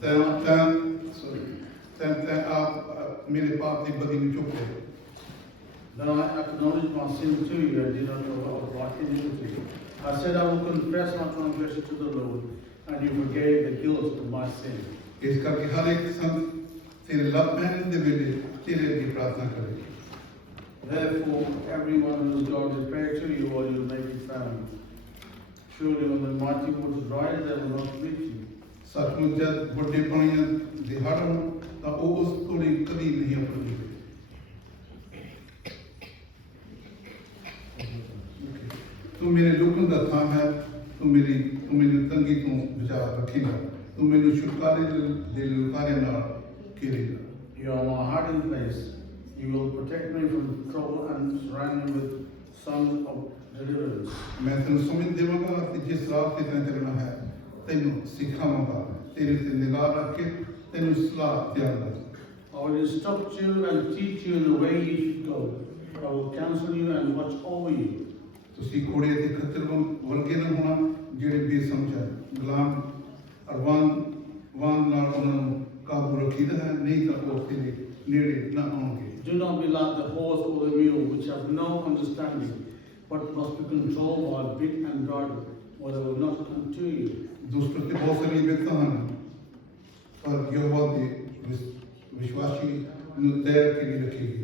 Then आप मेरे पाप की बदी में चुप गए. Then I acknowledged my sin to you and did not know what iniquity. I said, I will confess my transgression to the Lord, and you forgave the guilt of my sin. इस करके हर एक संत तेरे लव पहनने दे वेले तेरे की प्रार्थना करे. Therefore, everyone who is God will pray to you, or you may be found. Surely, when the mighty waters rise, they will not reach you. सचमुच जब बड़े पानियां दिहाड़ हों तो वो उस कोड़ी कभी नहीं अपनी. तू मेरे लोगों का थाम है. तू मेरी तंगी तू बचा रखेगा. तू मेरे छुटकारे दे लुकारे ना करेगा. You are my hiding place. You will protect me from trouble and surround me with songs of deliverance. मैं तेरे सुमित देवांगा कि जिस रात के तेरे चलना है तेनू सिखाऊंगा. तेरे से निगाह रख के तेनू सलाह देंगा. I will instruct you and teach you in the way you should go. I will counsel you and watch over you. ਤੁਸੀਂ ਕੋੜੇ ਤੇ ਖੱਤਰ ਵਰਗੇ ਨਾ ਹੋਣਾ ਜਿਹੜੇ ਬੇਸਮਝ ਹੈ. ਗੁਲਾਮ ਅਰਵਾਨ ਨਾਲ ਉਹਨਾਂ ਨੂੰ ਕਾਬੂ ਰੱਖੀਦਾ ਹੈ. ਨਹੀਂ ਤਾਂ ਉਹ ਤੇਰੇ ਨੇੜੇ ਨਾ ਆਉਣਗੇ. Do not be like the horse or the mule, which have no understanding, but must be controlled by bit and bridle, or they will not come to you. दुष्ट के बहुत सारी व्यक्ति हैं पर यहोवा के विश्वासी तैयार के लिए रखेगी.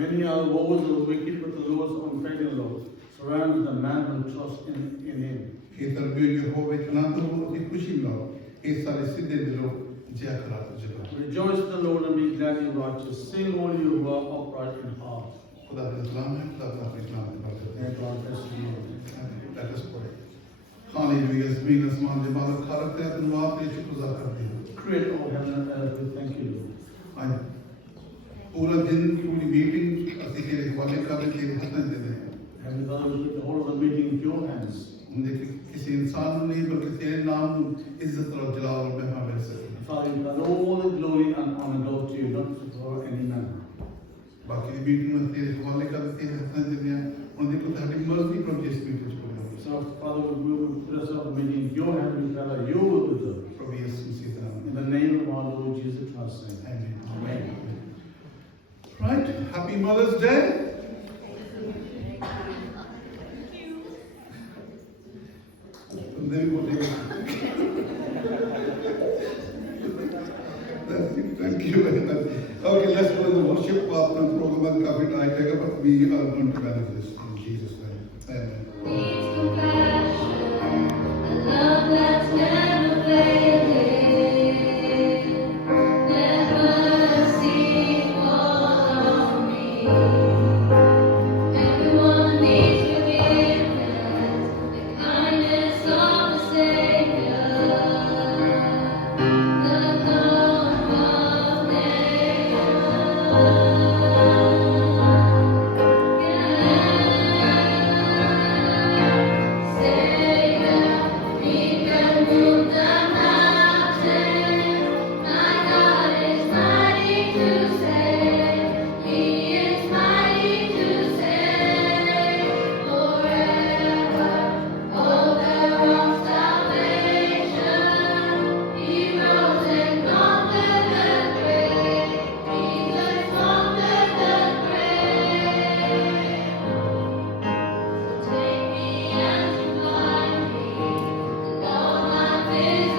Many are the woes of the wicked, but the Lord's unfailing love surrounds the man who trusts in him. ये तरबियो यहोवा के नाम तो बहुत ही खुशी मिलाओ. ये सारे सीधे दिलों जय खराब जगह. Rejoice in the Lord and be glad in righteous. Sing all you who are upright in heart. खुदा का सलाम है. खुदा का इस्लाम है. May God bless you. Let us pray. Hallelujah. ज़मीन आसमान के मालिक खालक तेरा धन्यवाद तेरे शुक्रगुज़ार करते हैं. Create all heaven and earth, we thank you, Lord. आज पूरा दिन पूरी मीटिंग असि तेरे हवाले कर तेरे हाथ में दे दें. Heavenly Father, we put the whole of the meeting in your hands. उनके किसी इंसान को नहीं बल्कि तेरे नाम इज्जत और जलाल और महिमा मिल सके. Father, you got all the glory and honor go to you, not for any man. बाकी मीटिंग में तेरे हवाले कर तेरे हाथ में दे दें. उनके को ताकि मर्जी पर जिस मीटिंग को ले. So, Father, we will put ourselves in meeting in your hands, we pray that you will do it. प्रभु यीशु मसीह का नाम. In the name of our Lord Jesus Christ. Amen. Amen. Right. Happy Mother's Day. Then what Thank you very much. Okay, let's go to the worship part of the program. Kafi time take up, but we are going to manage this in Jesus' name. Amen. This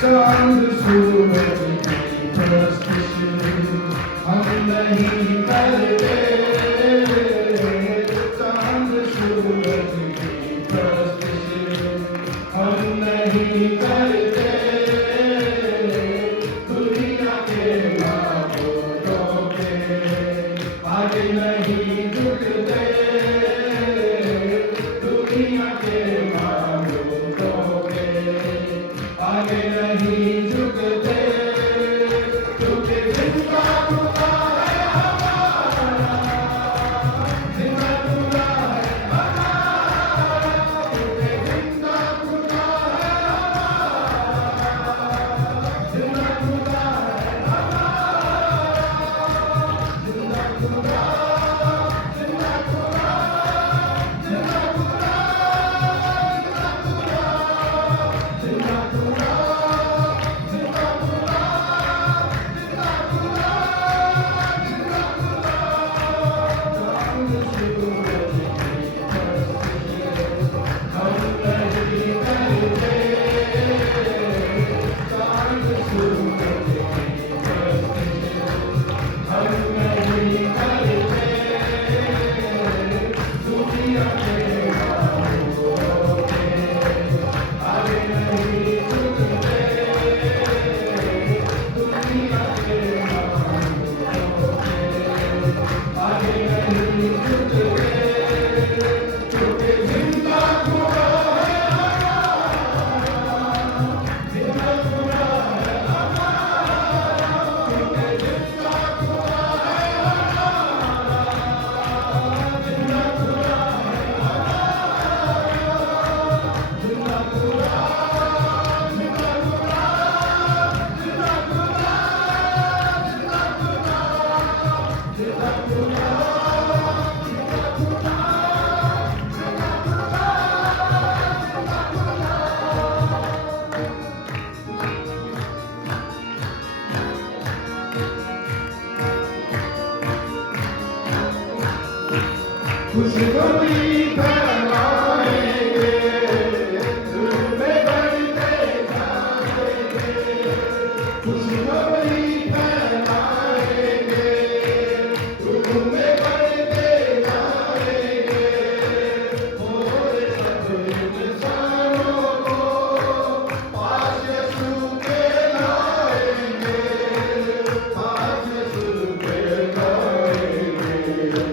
चांद सूरज की परस्तिश हम नहीं करते, चांद सूरज की परस्तिश हम नहीं करते, दुनिया के माबूदों के आगे नहीं झुकते, दुनिया के माबूदों के आगे नहीं झुकते, क्योंकि जिनका खुदा है हमारा खुशखबरी फैलाएंगे, दुनिया में बढ़ते जाएंगे, खुशखबरी फैलाएंगे, दुनिया में बढ़ते जाएंगे, और सब इंसानों को पास यीशु के लाएंगे, पास यीशु के लाएंगे।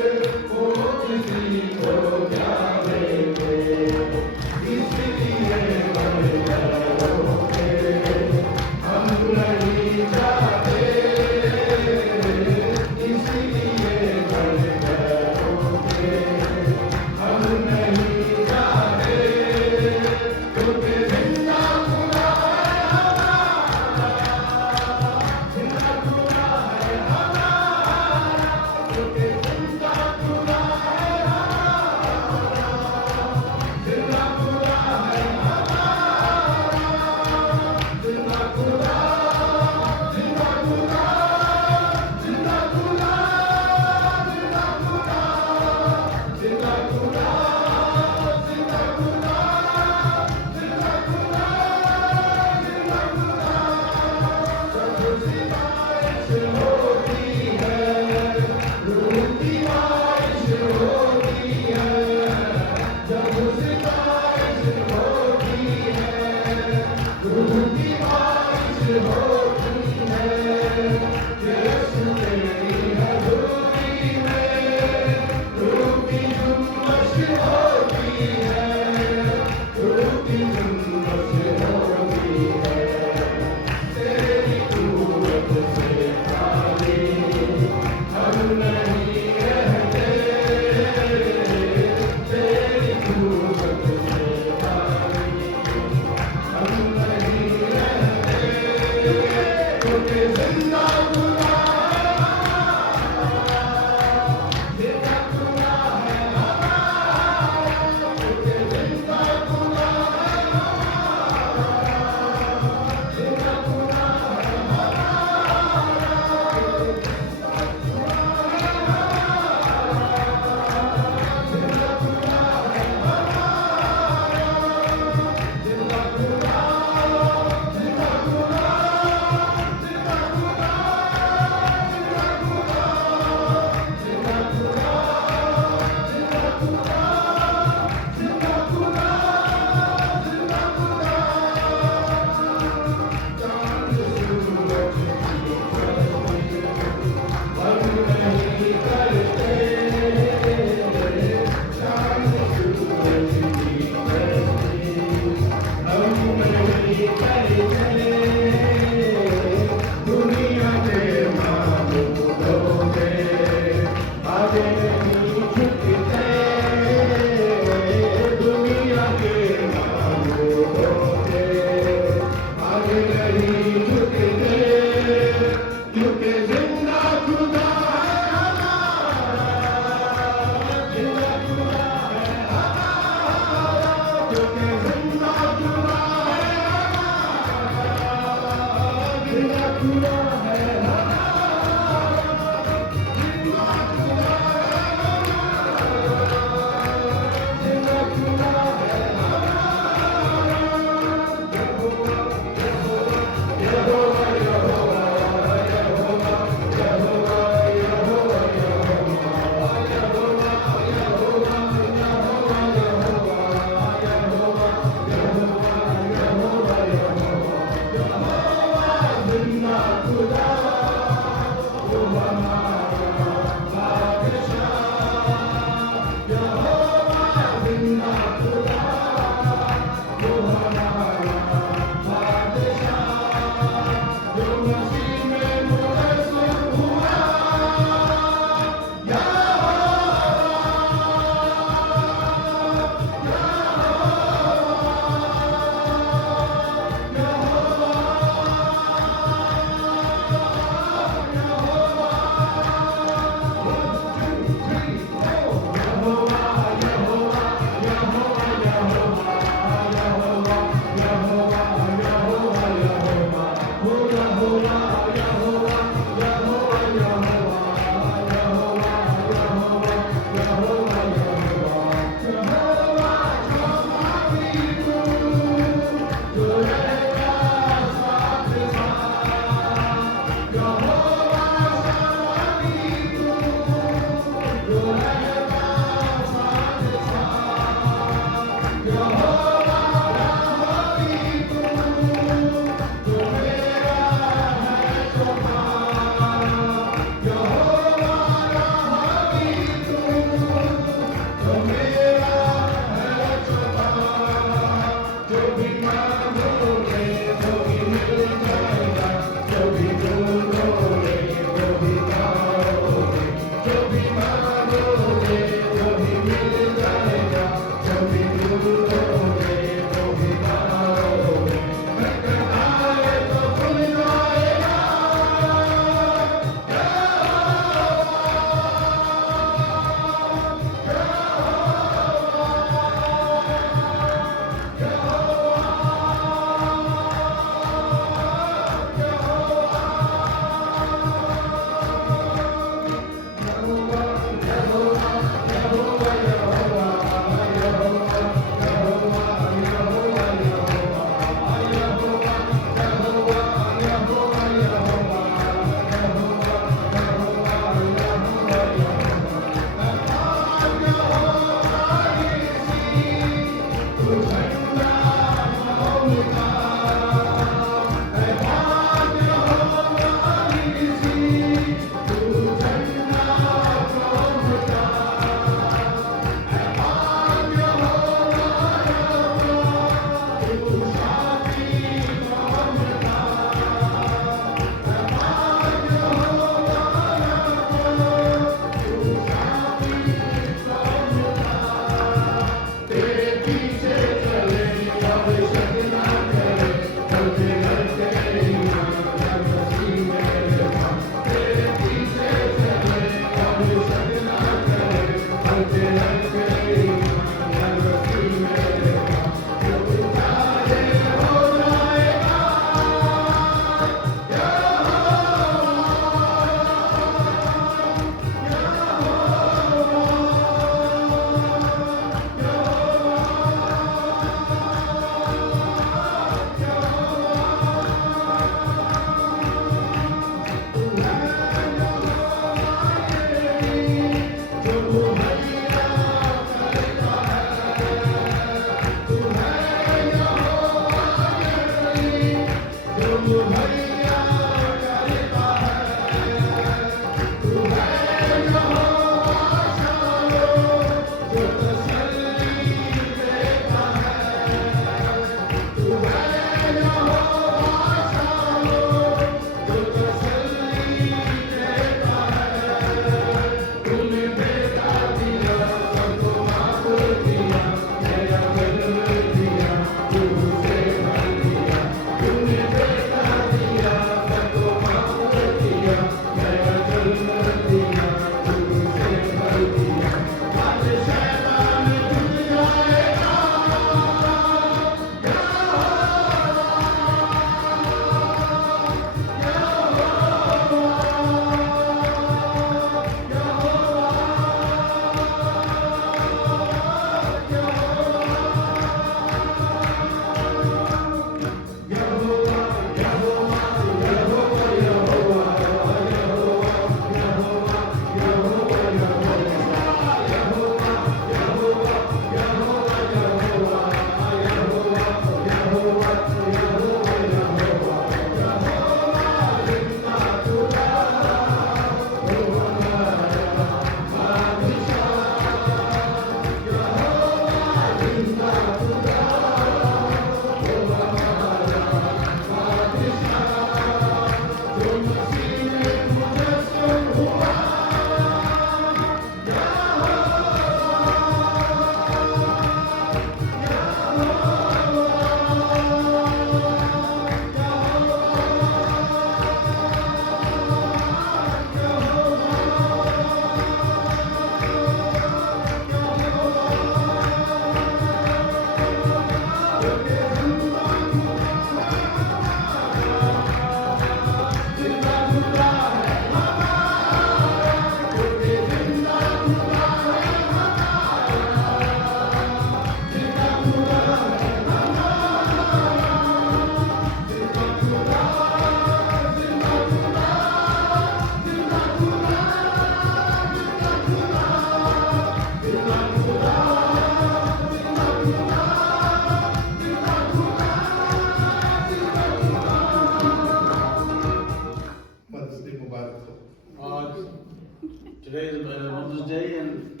Today is Mother's Day, and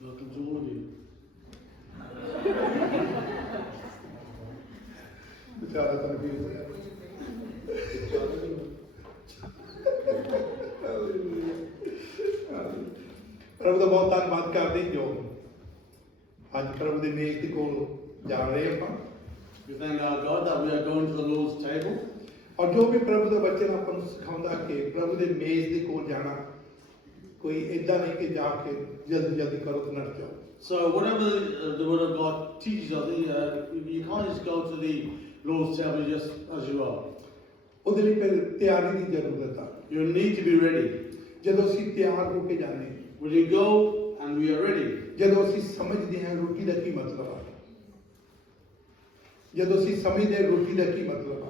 welcome to all of you. बेचारा कन्फ्यूज हो गया प्रभु ਦਾ ਬਹੁਤ ਧੰਨਵਾਦ ਕਰਦੇ ਜੋ ਅੱਜ ਪ੍ਰਭੂ ਦੇ ਮੇਜ਼ ਦੇ ਕੋਲ ਜਾ ਰਹੇ ਆਪਾਂ We thank our God that we are going to the Lord's table. ਔਰ ਜੋ ਵੀ ਪ੍ਰਭੂ ਦਾ ਬਚਨ ਆਪਾਂ ਨੂੰ ਸਿਖਾਉਂਦਾ ਕਿ ਪ੍ਰਭੂ ਦੇ ਮੇਜ਼ ਦੇ ਕੋਲ ਜਾਣਾ ਕੋਈ ਏਦਾਂ ਨਹੀਂ ਕਿ ਜਾ ਕੇ ਜਲਦੀ ਜਲਦੀ ਕਰੋ ਤੇ ਨੱਠ ਜਾਓ So whatever the Word of God teaches us, you can't just go to the Lord's table just as you are. ਉਹਦੇ ਲਈ ਫਿਰ ਤਿਆਰੀ ਦੀ ਜ਼ਰੂਰਤ ਆ You need to be ready. ਜਦੋਂ ਅਸੀਂ ਤਿਆਰ ਹੋ ਕੇ ਜਾਂਦੇ ਹਾਂ When you go and we are ready, ਜਦੋਂ ਅਸੀਂ ਸਮਝਦੇ ਹਾਂ ਰੋਟੀ ਦਾ ਕੀ ਮਤਲਬ ਆ ਜਦੋਂ ਅਸੀਂ ਸਮਝਦੇ ਹਾਂ ਰੋਟੀ ਦਾ ਕੀ ਮਤਲਬ ਆ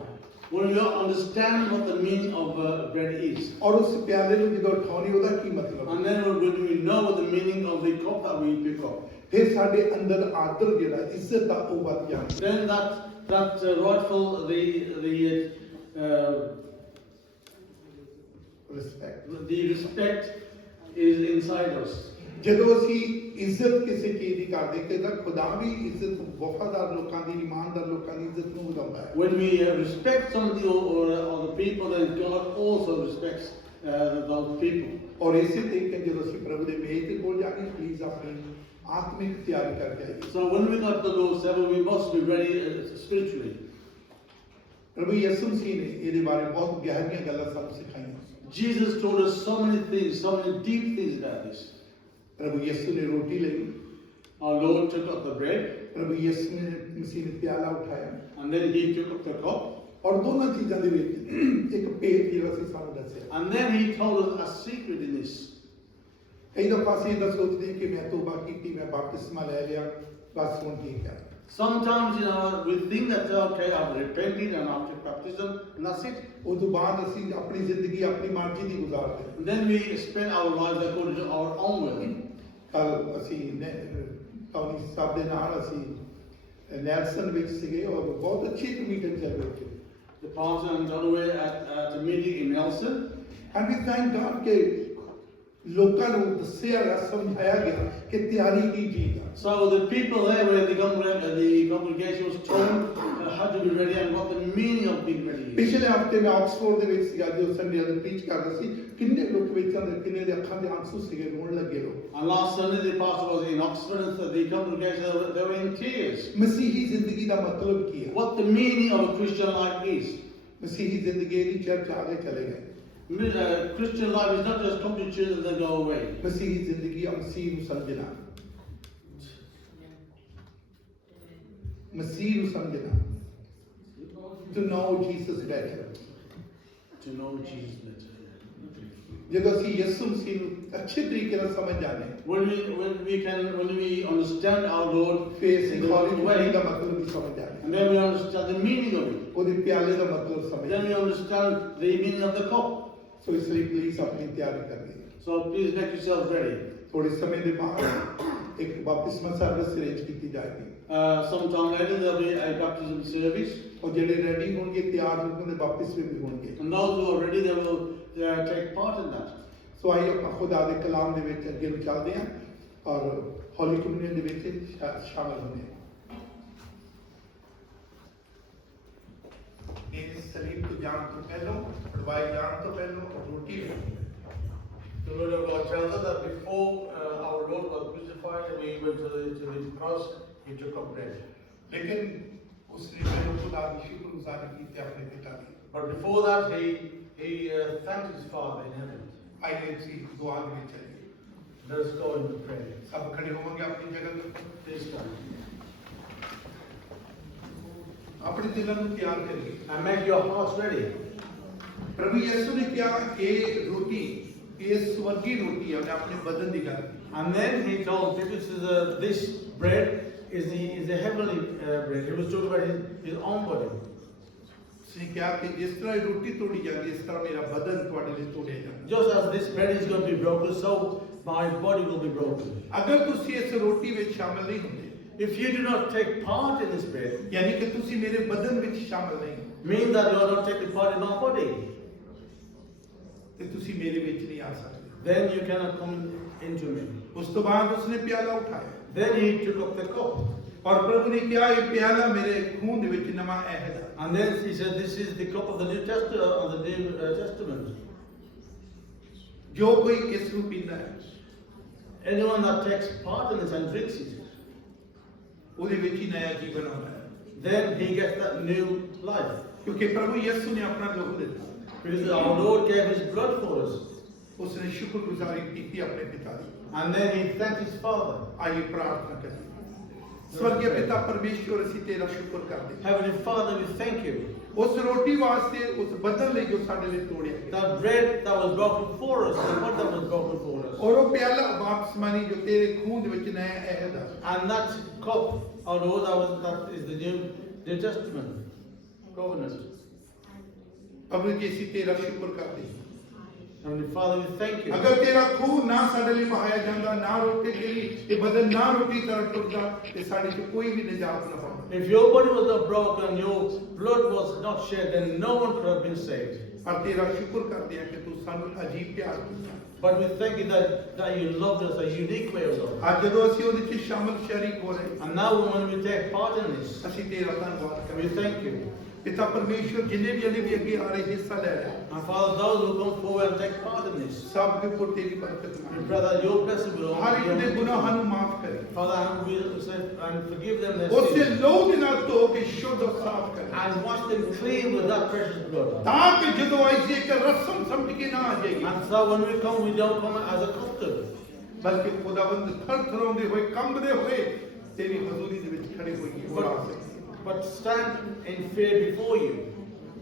when you understand what the meaning of bread is, ਔਰ ਉਸ ਪਿਆਲੇ ਨੂੰ ਜਦੋਂ ਉਠਾਉਣੀ ਉਹਦਾ ਕੀ ਮਤਲਬ and then when we know what the meaning of the cup that we pick up, ਫਿਰ ਸਾਡੇ ਅੰਦਰ ਆਦਰ ਜਿਹੜਾ ਇੱਜ਼ਤ ਆ ਉਹ ਵੱਧ ਜਾਂਦੀ then that rightful the respect is inside us. ਜਦੋਂ ਅਸੀਂ ਇੱਜ਼ਤ ਕਿਸੇ ਚੀਜ਼ ਦੀ ਕਰਦੇ ਕਿ ਤਾਂ ਖੁਦਾ ਵੀ ਇੱਜ਼ਤ ਵਫਾਦਾਰ ਲੋਕਾਂ ਦੀ ਇਮਾਨਦਾਰ ਲੋਕਾਂ ਦੀ ਇੱਜ਼ਤ ਨੂੰ ਵਧਾਉਂਦਾ ਹੈ When we respect somebody or the people, then God also respects those people. ਔਰ ਇਸੇ ਤਰੀਕੇ ਜਦੋਂ ਅਸੀਂ ਪ੍ਰਭੂ ਦੇ ਮੇਜ਼ ਦੇ ਕੋਲ ਜਾ ਕੇ ਪਲੀਜ਼ ਆਪਣੀ ਆਤਮਿਕ ਤਿਆਰੀ ਕਰਕੇ ਆਈਏ So when we got the Lord's table, we must be ready spiritually. ਪ੍ਰਭੂ ਯਿਸੂ ਮਸੀਹ ਨੇ ਇਹਦੇ ਬਾਰੇ ਬਹੁਤ ਗਹਿਰੀਆਂ ਗੱਲਾਂ ਸਾਨੂੰ ਸਿਖਾਈਆਂ Jesus told us so many things, so many deep things about this. ਪ੍ਰਭੂ ਯਿਸੂ ਨੇ ਰੋਟੀ ਲਈ Our Lord took up the bread, ਪ੍ਰਭੂ ਯਿਸੂ ਨੇ ਮਸੀਹ ਨੇ ਪਿਆਲਾ ਉਠਾਇਆ and then He took up the cup, ਔਰ ਦੋਨਾਂ ਚੀਜ਼ਾਂ ਦੇ ਵਿੱਚ ਇੱਕ ਭੇਦ ਜਿਹੜਾ ਸੀ ਸਾਨੂੰ ਦੱਸਿਆ and then He told us a secret in this. ਕਈ ਦਫਾ ਅਸੀਂ ਇਹਦਾ ਸੋਚਦੇ ਕਿ ਮੈਂ ਤੋਬਾ ਕੀਤੀ ਮੈਂ ਬਪਤਿਸਮਾ ਲੈ ਲਿਆ ਬਸ ਹੁਣ ਠੀਕ ਹੈ Sometimes, we think that, okay, I've repented and after baptism, and that's it. ਉਸ ਤੋਂ ਬਾਅਦ ਅਸੀਂ ਆਪਣੀ ਜ਼ਿੰਦਗੀ ਆਪਣੀ ਮਰਜ਼ੀ ਦੀ ਗੁਜ਼ਾਰਦੇ ਹਾਂ And then we spend our lives according to our own will. ਕੱਲ ਅਸੀਂ ਟੌਨੀ ਸਾਹਿਬ ਦੇ ਨਾਲ ਅਸੀਂ ਨੈਲਸਨ ਵਿੱਚ ਸੀਗੇ ਔਰ ਬਹੁਤ ਅੱਛੀ ਇੱਕ ਮੀਟਿੰਗ ਚੱਲ ਰਹੀ ਸੀ The pastor and Holloway at a meeting in Nelson. And we thank God ਕਿ ਲੋਕਾਂ ਨੂੰ ਦੱਸਿਆ ਗਿਆ ਸਮਝਾਇਆ ਗਿਆ ਕਿ ਤਿਆਰੀ ਕੀ ਚੀਜ਼ ਆ So the people there, where the congregation was told how to be ready and what the meaning of being ready is. ਪਿਛਲੇ ਹਫਤੇ ਮੈਂ ਆਕਸਫੋਰਡ ਦੇ ਵਿੱਚ ਸੀਗਾ ਜੋ ਸੰਡੇ ਨੂੰ ਪ੍ਰੀਚ ਕਰਦਾ ਸੀ ਕਿੰਨੇ ਲੋਕ ਵੇਚਾਂ ਦੇ ਕਿੰਨੇ ਦੇ ਅੱਖਾਂ ਦੇ ਆਂਸੂ ਸੀਗੇ ਰੋਣ ਲੱਗੇ ਲੋਕ And last Sunday the pastor was in Oxford and the congregation, they were in tears. ਮਸੀਹੀ ਜ਼ਿੰਦਗੀ ਦਾ ਮਤਲਬ ਕੀ ਹੈ What the meaning of a Christian life is. ਮਸੀਹੀ ਜ਼ਿੰਦਗੀ ਦੀ ਚਰਚ ਆ ਕੇ ਚਲੇ ਗਏ Christian life is not just come to church and then go away. ਮਸੀਹੀ ਜ਼ਿੰਦਗੀ ਮਸੀਹ ਨੂੰ ਸਮਝਣਾ ਮਸੀਹ ਨੂੰ ਸਮਝਣਾ to know Jesus better To know Jesus better. ਜਦੋਂ ਅਸੀਂ ਯਿਸੂ ਮਸੀਹ ਨੂੰ ਅੱਛੇ ਤਰੀਕੇ ਨਾਲ ਸਮਝ ਜਾਂਦੇ When we understand our Lord ਫਿਰ in ਅਸੀਂ the ਖਾਲੀ way, ਪਾਣੀ ਦਾ ਮਤਲਬ ਵੀ ਸਮਝ ਜਾਂਦੇ and then we understand the meaning of it. ਉਹਦੇ ਪਿਆਲੇ ਦਾ ਮਤਲਬ ਸਮਝ Then we understand the meaning of the cup. ਸੋ ਇਸ ਲਈ ਪਲੀਜ਼ ਆਪਣੀ ਤਿਆਰੀ ਕਰੀਏ So please make yourself ready. ਥੋੜੇ ਸਮੇਂ ਦੇ ਬਾਅਦ ਇੱਕ ਬਪਤਿਸਮਾ ਸਰਵਿਸ ਅਰੇਂਜ ਕੀਤੀ ਜਾਏਗੀ Sometime later there'll be a baptism service, ਔਰ ਜਿਹੜੇ ਰੈਡੀ ਹੋਣਗੇ ਤਿਆਰ ਹੋਣਗੇ ਬਪਤਿਸਮੇ ਵੀ ਹੋਣਗੇ and those who are ready, they will take part in that. ਸੋ ਆइए ਆਪਾਂ ਖੁਦਾ ਦੇ ਕਲਾਮ ਦੇ ਵਿੱਚ ਅੱਗੇ ਨੂੰ ਚੱਲਦੇ ਹਾਂ ਔਰ ਹੌਲੀ ਕਮਿਊਨੀਅਨ ਦੇ ਵਿੱਚ ਸ਼ਾਮਲ ਹੁੰਦੇ ਹਾਂ ਇਹ ਸਲੀਬ ਤੋਂ ਜਾਣ ਤੋਂ ਪਹਿਲਾਂ ਪੜਵਾਏ ਜਾਣ ਤੋਂ ਪਹਿਲਾਂ ਰੋਟੀ The Word of God tells us that before our Lord was crucified and we went to the cross, He took up bread. ਲੇਕਿਨ ਉਸ ਨੇ ਮੇਰੇ ਖੁਦਾ ਦੀ ਸ਼ੁਕਰਗੁਜ਼ਾਰੀ ਕੀਤੀ ਆਪਣੇ ਪਿਤਾ ਦੀ But before that, he thanked his Father in heaven. ਆइए ਜੀ ਦੁਆ ਦੇ ਵਿੱਚ ਚੱਲੀਏ Let us go into prayer. ਸਭ ਖੜੇ ਹੋਵਾਂਗੇ ਆਪਣੀ ਜਗ੍ਹਾ ਤੇ Please come. ਆਪਣੇ ਦਿਲਾਂ ਨੂੰ ਤਿਆਰ ਕਰੀਏ And make your hearts ready. ਪ੍ਰਭੂ ਯਿਸੂ ਨੇ ਕਿਹਾ ਇਹ ਰੋਟੀ ਇਹ ਸਵਰਗੀ ਰੋਟੀ ਹੈ ਉਹਨੇ ਆਪਣੇ ਬਦਨ ਦੀ ਗੱਲ And then he told people, this bread is the heavenly bread. He was talking about his own body. ਉਸਨੇ ਕਿਹਾ ਕਿ ਜਿਸ ਤਰ੍ਹਾਂ ਇਹ ਰੋਟੀ ਤੋੜੀ ਜਾਂਦੀ ਇਸ ਤਰ੍ਹਾਂ ਮੇਰਾ ਬਦਨ ਤੁਹਾਡੇ ਲਈ ਤੋੜਿਆ ਜਾਂਦਾ Just as this bread is going to be broken, so my body will be broken. ਅਗਰ ਤੁਸੀਂ ਇਸ ਰੋਟੀ ਵਿੱਚ ਸ਼ਾਮਲ ਨਹੀਂ ਹੁੰਦੇ If you do not take part in this bread, ਯਾਨੀ ਕਿ ਤੁਸੀਂ ਮੇਰੇ ਬਦਨ ਵਿੱਚ ਸ਼ਾਮਲ ਨਹੀਂ mean that you are not taking part in my body. ਤੇ ਤੁਸੀਂ ਮੇਰੇ ਵਿੱਚ ਨਹੀਂ ਆ ਸਕਦੇ। then you cannot come into me. ਉਸ ਤੋਂ ਬਾਅਦ ਉਸਨੇ ਪਿਆਲਾ ਉਠਾਇਆ Then he took up the cup. ਔਰ ਪ੍ਰਭੂ ਨੇ ਕਿਹਾ ਇਹ ਪਿਆਲਾ ਮੇਰੇ ਖੂਨ ਦੇ ਵਿੱਚ ਨਵਾਂ ਅਹਿਦ ਹੈ। And then he said, this is the cup of the New Testament. ਜੋ ਕੋਈ ਇਸ ਨੂੰ ਪੀਂਦਾ ਹੈ Anyone that takes part in this and drinks it, ਉਹਦੇ ਵਿੱਚ ਹੀ ਨਇਆ ਜੀਵਨ ਆਉਂਦਾ ਹੈ। then he gets that new life. ਕਿਉਂਕਿ ਪ੍ਰਭੂ ਯਿਸੂ ਨੇ ਆਪਣਾ ਦੁੱਖ ਦਿੱਤਾ। Because our Lord gave his blood for us. ਉਸਨੇ ਸ਼ੁਕਰਗੁਜ਼ਾਰੀ ਕੀਤੀ ਆਪਣੇ ਪਿਤਾ ਦੀ। And then he thanked his Father. ਆइए प्रार्थना करें। स्वर्गीय पिता परमेश्वर ਅਸੀਂ ਤੇਰਾ ਸ਼ੁਕਰ ਕਰਦੇ ਹਾਂ। Heavenly Father, we thank you. ਉਸ ਰੋਟੀ ਵਾਸਤੇ ਉਸ ਬਦਲ ਲਈ ਜੋ ਸਾਡੇ ਲਈ ਤੋੜਿਆ ਗਿਆ। That bread that was broken for us, the blood that was broken for us. ਔਰ ਉਹ ਪਿਆਲਾ ਵਾਪਸਮਾਨੀ ਜੋ ਤੇਰੇ ਖੂਨ ਦੇ ਵਿੱਚ ਨਇਆ ਅਹਿਦ ਹੈ। And that cup, our Lord, that is the New Testament covenant. ਪ੍ਰਭੂ ਜੀ ਅਸੀਂ ਤੇਰਾ ਸ਼ੁਕਰ ਕਰਦੇ ਹਾਂ। Heavenly Father, we thank you. ਅਗਰ ਤੇਰਾ ਖੂਨ ਨਾ ਸਾਡੇ ਲਈ ਵਹਾਇਆ ਜਾਂਦਾ, ਨਾ ਰੋਟੀ ਤੇਰੀ ਇਹ ਬਦਲ ਨਾ ਰੋਟੀ ਤਰ੍ਹਾਂ ਟੁੱਟਦਾ ਤੇ ਸਾਡੇ ਚ ਕੋਈ ਵੀ ਨਿਜਾਤ ਨਾ ਪਾਉਂਦਾ। If your body was not broken, your blood was not shed, then no one could have been saved. ਪਰ ਤੇਰਾ ਸ਼ੁਕਰ ਕਰਦੇ ਹਾਂ ਕਿ ਤੂੰ ਸਾਨੂੰ ਅਜੀਬ ਪਿਆਰ ਕੀਤਾ। But we thank you that you loved us a unique way of love. ਅੱਜ ਜਦੋਂ ਅਸੀਂ ਉਹਦੇ ਚ ਸ਼ਾਮਲ ਸ਼ਰੀਕ ਹੋ ਰਹੇ And now when we take part in this, ਅਸੀਂ ਤੇਰਾ ਧੰਨਵਾਦ ਕਰਦੇ we thank you. ਪਿਤਾ ਪਰਮੇਸ਼ਵਰ ਜਿੰਨੇ ਵੀ ਅੱਗੇ ਆ ਰਹੇ ਹਿੱਸਾ ਲੈ ਰਹੇ And Father, those who come forward and take part in this, ਸਭ ਦੇ ਉੱਪਰ ਤੇਰੀ ਬਰਕਤ we ਮਾਰ। pray that your blessing will ਹਰ all ਇੱਕ be ਦੇ on them. ਗੁਨਾਹਾਂ ਨੂੰ ਮਾਫ ਕਰੇ। Father, and we say, and forgive them their ਉਸੇ sins. ਲਹੂ ਦੇ ਨਾਲ ਧੋ ਕੇ ਸ਼ੁੱਧ ਔਰ ਸਾਫ਼ ਕਰੇ। And wash them clean with that precious blood. ਤਾਂ ਕਿ ਜਦੋਂ ਆਈਏ ਇੱਕ ਰਸਮ ਸਮਝ ਕੇ ਨਾ ਆ ਜਾਈਏ, And so when we come, we don't come as a custom, ਬਲਕਿ ਖੁਦਾਵੰਦ ਥਰ ਥਰਾਉਂਦੇ ਹੋਏ ਕੰਬਦੇ ਹੋਏ ਤੇਰੀ ਹਜ਼ੂਰੀ ਦੇ ਵਿੱਚ ਖੜੇ ਹੋਈਏ। ਹੋਰ ਆ ਸਕਦੇ। but stand in fear before you.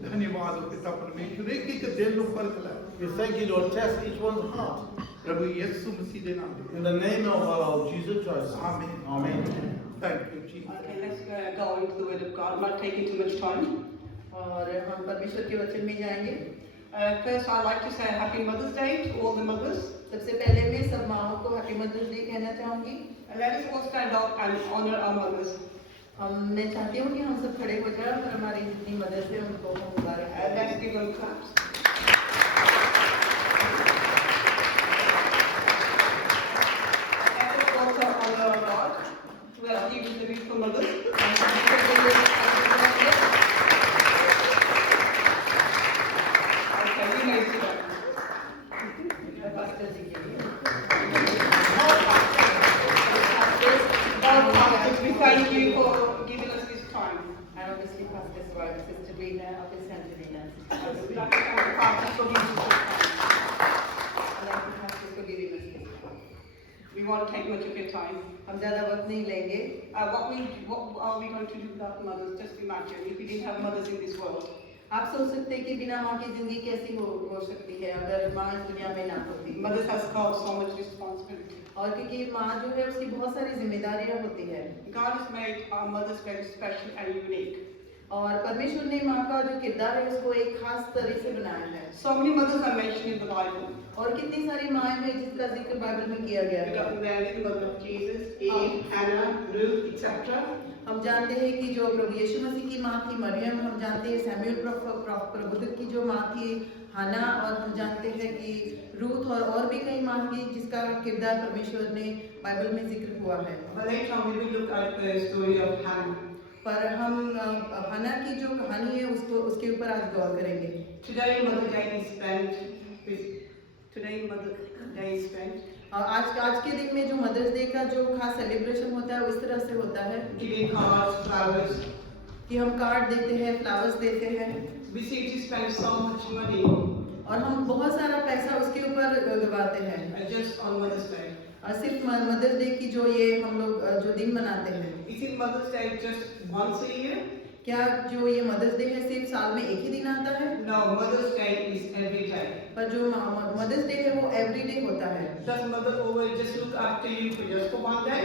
ਧੰਨਵਾਦ ਹੋ ਪਿਤਾ ਪਰਮੇਸ਼ਵਰ ਇੱਕ ਇੱਕ ਦਿਲ ਨੂੰ ਪਰਖ ਲੈ। We thank you, Lord. Test each one's heart. ਪ੍ਰਭੂ ਯਿਸੂ ਮਸੀਹ ਦੇ ਨਾਮ ਵਿੱਚ In the name of our Lord Jesus Christ. Amen. Amen. Thank you ਜੀ। Okay, let's go into the Word of God. I'm not taking too much time. और हम परमेश्वर के वचन में जाएंगे। First, I'd like to say Happy Mother's Day to all the mothers. सबसे पहले मैं सब माओं को हैप्पी मदर्स डे कहना चाहूंगी। Let us all stand up and honor our mothers. मैं चाहती हूँ कि हम सब खड़े हो जाएं और हमारी जितनी मदर्स है उनको हम मुबारक करें। Let's give them claps. Let us also honor our God, who has given the beautiful mothers. Okay, we may sit down. Pastor ji के लिए। God, pastors, we thank you for giving us this time. And obviously Pastor Swag, Sister Rina, Officer Angelina. We'd like to thank the pastors for giving us this time. And thank you pastors for giving us this time. We won't take much of your time. हम ज़्यादा वक्त नहीं लेंगे। What are we going to do without mothers? Just imagine if we didn't have mothers in this world. आप सोच सकते हैं कि बिना माँ की जिंदगी कैसी हो सकती है अगर माँ इस दुनिया में ना होती। Mothers has got so much responsibility. और क्योंकि माँ जो है उसकी बहुत सारी जिम्मेदारियाँ होती है। God has made our mothers very special and unique. और परमेश्वर ने माँ का जो किरदार है उसको एक खास तरह से बनाया है। So many mothers are mentioned in the Bible. और कितनी सारी माएँ हैं जिसका जिक्र बाइबल में किया गया We है। got Mary, the mother of Jesus, Eve, Hannah, Ruth, etc. हम जानते हैं कि जो प्रभु यीशु मसीह की माँ थी मरियम, हम जानते हैं सैमुएल प्रभुदत्त की जो माँ थी हाना, और हम जानते हैं कि रूथ और भी कई माँ की जिसका किरदार परमेश्वर ने बाइबल में जिक्र हुआ है। But later on we will look at the story of Hannah. पर हम हाना की जो कहानी है उसके ऊपर आज गौर करेंगे। Today Mother Day is spent आज के दिन में जो मदर्स डे का जो खास सेलिब्रेशन होता है वो इस तरह से होता है giving cards, flowers. कि हम कार्ड देते हैं, फ्लावर्स देते हैं, We seem to spend so much money और हम बहुत सारा पैसा उसके ऊपर गवाते हैं just on Mother's Day. और सिर्फ मदर्स डे की जो ये हम लोग जो दिन मनाते हैं, Isn't Mother's Day just once a year? क्या जो ये मदर्स डे है सिर्फ साल में एक ही दिन आता है? No, Mother's Day is every day. पर जो मदर्स डे है वो एवरी डे होता है। Does Mother always just look after you for just for one day?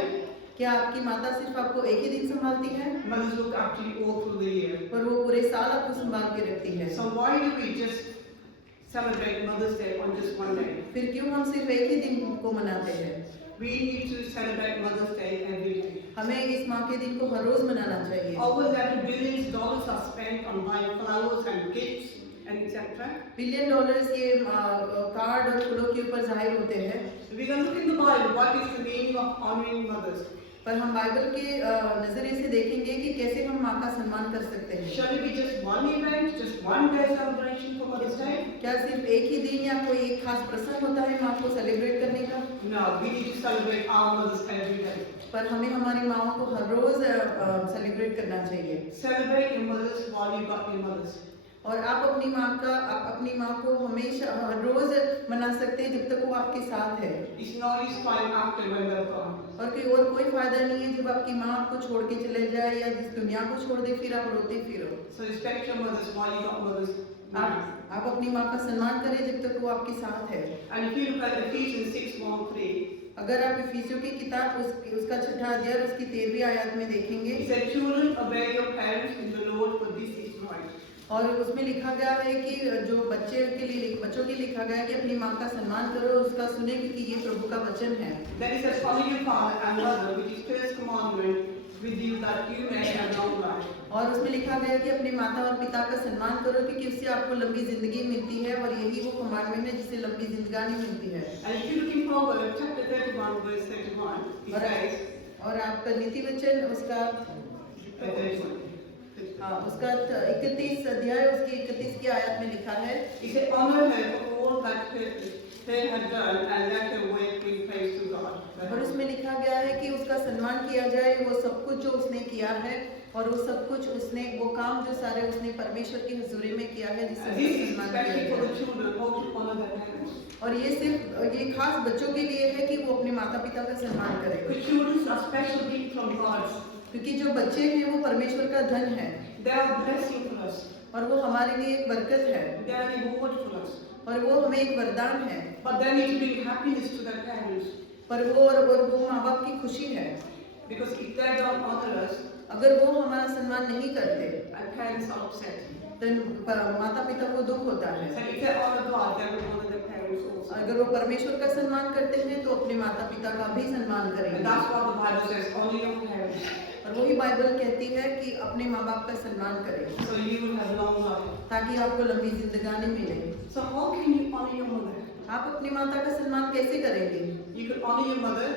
क्या आपकी माता सिर्फ आपको एक ही दिन संभालती है? Mothers look after you all through the year. पर वो पूरे साल आपको संभाल के रखती है। So why do we just celebrate Mother's Day on just one day? फिर क्यों हम सिर्फ एक ही दिन को मनाते हैं? We need to celebrate Mother's Day every day. हमें इस माँ के दिन को हर रोज मनाना चाहिए। Over $11 billion are spent on buying flowers and gifts and etc. etc. $1 बिलियन ये कार्ड और फूलों के ऊपर जाहिर होते हैं। We're going to look in the Bible what is the meaning of honoring mothers. पर हम बाइबल के नजरिए से देखेंगे कि कैसे हम माँ का सम्मान कर सकते हैं। Shall it be just one event, just one day celebration for Mother's Day? क्या सिर्फ एक ही दिन या कोई एक खास प्रसंग होता है माँ को सेलिब्रेट करने का? No, we need to celebrate our mothers every day. पर हमें हमारी माँओं को हर रोज सेलिब्रेट करना चाहिए। Celebrate your mothers while you got your mothers. और आप अपनी माँ को हमेशा हर रोज मना सकते हैं जब तक वो आपके साथ है। It's no use crying after when they're gone. और कोई फायदा नहीं है जब आपकी माँ आपको छोड़ के चले जाए या जिस दुनिया को छोड़ दे फिर आप रोते फिरो। So respect your mothers while you got mothers. आप अपनी माँ का सम्मान करें जब तक वो आपके साथ है। And if you look at Ephesians 6:1-3, अगर आप इफिसियों की किताब उसका 6वां अध्याय और उसकी 13वीं आयत में देखेंगे it said, "Children, obey your parents in the Lord, for this is right." और उसमें लिखा गया है कि जो बच्चों के लिए लिखा गया है कि अपनी माँ का सम्मान करो, उसका सुने क्योंकि ये प्रभु का वचन है। Then it says, "Honor your father and mother, which is first commandment with you, that you may have long life." और उसमें लिखा गया है कि अपने माता और पिता का सम्मान करो क्योंकि उससे आपको लंबी जिंदगी मिलती है और यही वो कमांडमेंट है जिससे लंबी जिंदगानी मिलती है। And if you look in Proverbs chapter 31, verse 31, it says, और आपका नीति वचन उसका 31 अध्याय उसकी 31 की आयत में लिखा है, he said, "Honor her for all that they had done, and let her work bring praise to God." और उसमें लिखा गया है कि उसका सम्मान किया जाए, वो सब कुछ जो उसने किया है और वो सब कुछ वो काम जो सारे उसने परमेश्वर की हुजूरी में किया है जिससे And this उसका is सम्मान especially किया for जाए। the children, how to honor their parents. और ये खास बच्चों के लिए है कि वो अपने माता पिता का सम्मान करें Because children are special gift from God. क्योंकि जो बच्चे हैं वो परमेश्वर का धन है They are a blessing for us. और वो हमारे लिए एक बरकत है They are a reward for us. और वो हमें एक वरदान है। But they need to bring happiness to their parents. पर वो माँ बाप की खुशी है। Because if they don't honor us, अगर वो हमारा सम्मान नहीं करते our parents are upset. तो माता पिता को दुख होता है। So if they honor God, they will honor their parents also. अगर वो परमेश्वर का सम्मान करते हैं तो अपने माता पिता का भी सम्मान And करेंगे। that's what the Bible says, honor your parents. और वही बाइबल कहती है कि अपने माँ बाप का सम्मान करें So you will have long life. ताकि आपको लंबी जिंदगानी मिले। So how can you honor your mother? आप अपनी माता का सम्मान कैसे करेंगे? You can honor your mother,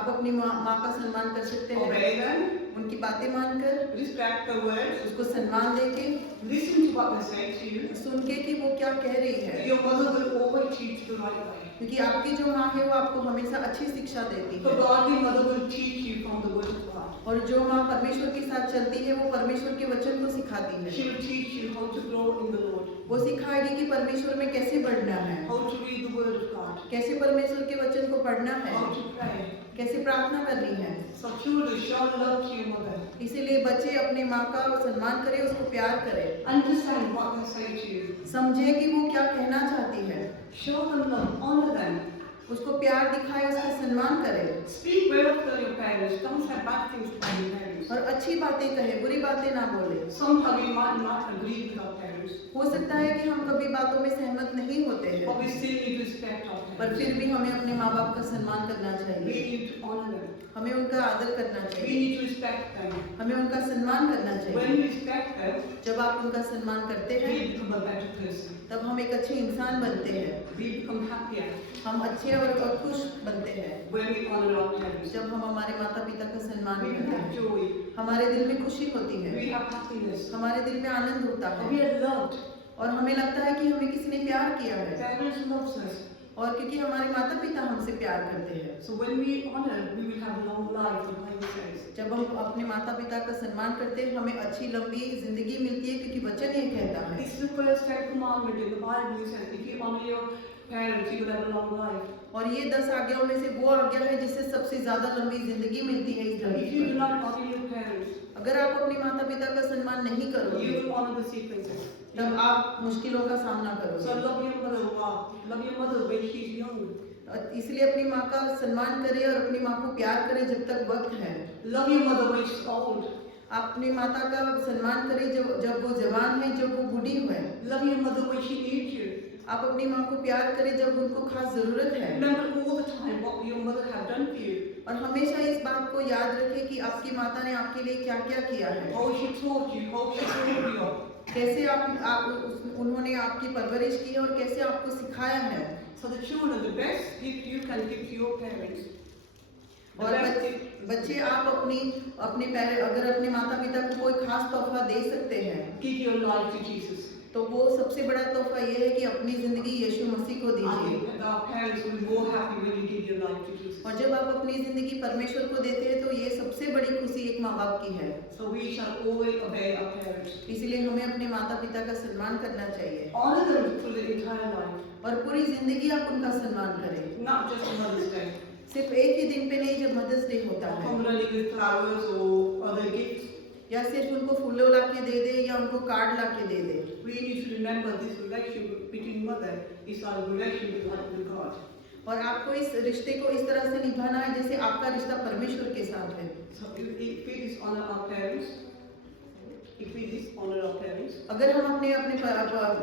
आप अपनी माँ का सम्मान कर सकते हैं obey them, उनकी बातें मानकर, respect the words, उसको सम्मान देके, listen to what they say to you. सुन के कि वो क्या कह रही है, Your mother will always teach you the right way. क्योंकि आपकी जो माँ है वो आपको हमेशा अच्छी शिक्षा देती So है। godly mother will teach you from the word of God. और जो माँ परमेश्वर के साथ चलती है वो परमेश्वर के वचन को सिखाती है। She will teach you how to grow in the Lord, वो सिखाएगी कि परमेश्वर में कैसे बढ़ना है, how to read the word of God, कैसे परमेश्वर के वचन को पढ़ना है, how to pray. कैसे प्रार्थना करनी है। So children, show love to your mother. इसीलिए बच्चे अपने माँ का सम्मान करें, उसको प्यार करें, Understand what they say to you. समझे कि वो क्या कहना चाहती है, Show them love, honor them. उसको प्यार दिखाए, उसका सम्मान करे Speak well to your parents. Don't say bad things about your parents. और अच्छी बातें कहे, बुरी बातें ना बोले। Sometimes we might not agree with our parents, हो सकता है कि हम कभी बातों में सहमत नहीं होते but हैं, we still need to respect our पर parents. फिर भी हमें अपने माँ बाप का सम्मान करना We चाहिए, need to honor them. हमें उनका आदर करना We चाहिए, need to respect them. हमें उनका सम्मान करना When चाहिए। we respect them, जब आप उनका सम्मान करते हैं we become a better person. तब हम एक अच्छे इंसान बनते हैं, We become happier हम अच्छे और खुश बनते हैं। when we honor our parents. जब हम हमारे माता पिता का सम्मान We करते have हैं joy. हमारे दिल में खुशी होती है, We have happiness. हमारे दिल में आनंद होता We है are loved. और हमें लगता है कि हमें किसी ने प्यार किया है Parents loves us. और क्योंकि हमारे माता पिता हमसे प्यार करते हैं। So when we honor, we will have long life. The Bible says. जब हम अपने माता पिता का सम्मान करते हैं हमें अच्छी लंबी जिंदगी मिलती है क्योंकि वचन ये कहता है। This is the first 10 commandment in the Bible. It says, if you honor your parents, you will have a long life. और ये 10 आज्ञाओं में से वो आज्ञा है जिससे सबसे ज्यादा लंबी जिंदगी मिलती है इस If धरती you do पर। not honor your parents, अगर आप अपने माता पिता का सम्मान नहीं you करोगे will honor the sequences. तब आप मुश्किलों का सामना So करोगे। love your mother. Wow. Love your mother when she's young. इसलिए अपनी माँ का सम्मान करें और अपनी माँ को प्यार करें जब तक वक्त है। Love your mother when she's old. आप अपनी माता का सम्मान करें जब वो जवान है, जब वो बूढ़ी है। Love your mother when she needs you. आप अपनी माँ को प्यार करें जब उनको खास जरूरत है Remember all the time what your mother have done for you. और हमेशा इस बात को याद रखें कि आपकी माता ने आपके लिए क्या क्या किया है, How she taught you, how she brought you up. कैसे उन्होंने आपकी परवरिश की है और कैसे आपको सिखाया है। So the children, the best gift you can give to your parents. The और best gift, बच्चे आप अगर अपने माता पिता को कोई खास तोहफा दे सकते हैं give your life to Jesus. तो वो सबसे बड़ा तोहफा ये है कि अपनी जिंदगी यीशु मसीह को दीजिए। And our parents will be more happy when you give your life to Jesus. और जब आप अपनी जिंदगी परमेश्वर को देते हैं तो ये सबसे बड़ी खुशी एक माँ बाप की है। So we shall always obey our parents. इसीलिए हमें अपने माता पिता का सम्मान करना चाहिए Honor them through the entire life, और पूरी जिंदगी आप उनका सम्मान करें। not just on Mother's Day. सिर्फ एक ही दिन पे नहीं जब मदर्स डे होता है Come running with flowers or other gifts. या सिर्फ उनको फूलों ला के दे दे या उनको कार्ड ला के दे दे। We need to remember this relationship between mother is our relationship with God. और आपको इस रिश्ते को इस तरह से निभाना है जैसे आपका रिश्ता परमेश्वर के साथ है। So if we dishonor our parents, if we dishonor our parents, अगर हम अपने